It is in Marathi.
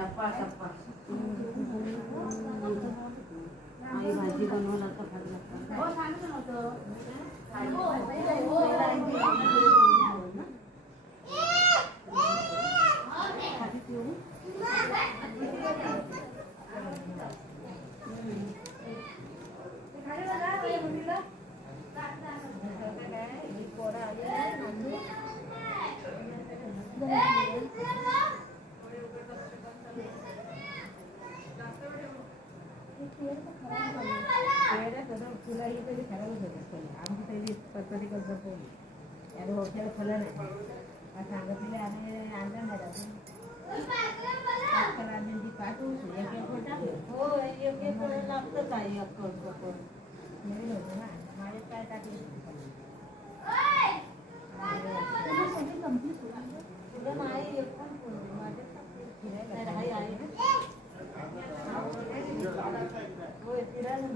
लपा टप्पा आई भाजी बनवला तर खाली हो सांगितलं नव्हतं तुलाही तरी खराबच होत आमची तरी पद्धती करत यार होटल फलं नाही सांगितले आणि आणलं नाही राजूची पाठवू एक एक टाकलं हो एक एक लागतंच आहे अक्कड कपड नवीन होतं ना माझ्यात काय टाकलं तुला नाही एक पण माझ्यात फिरायला आहे होय फिरायला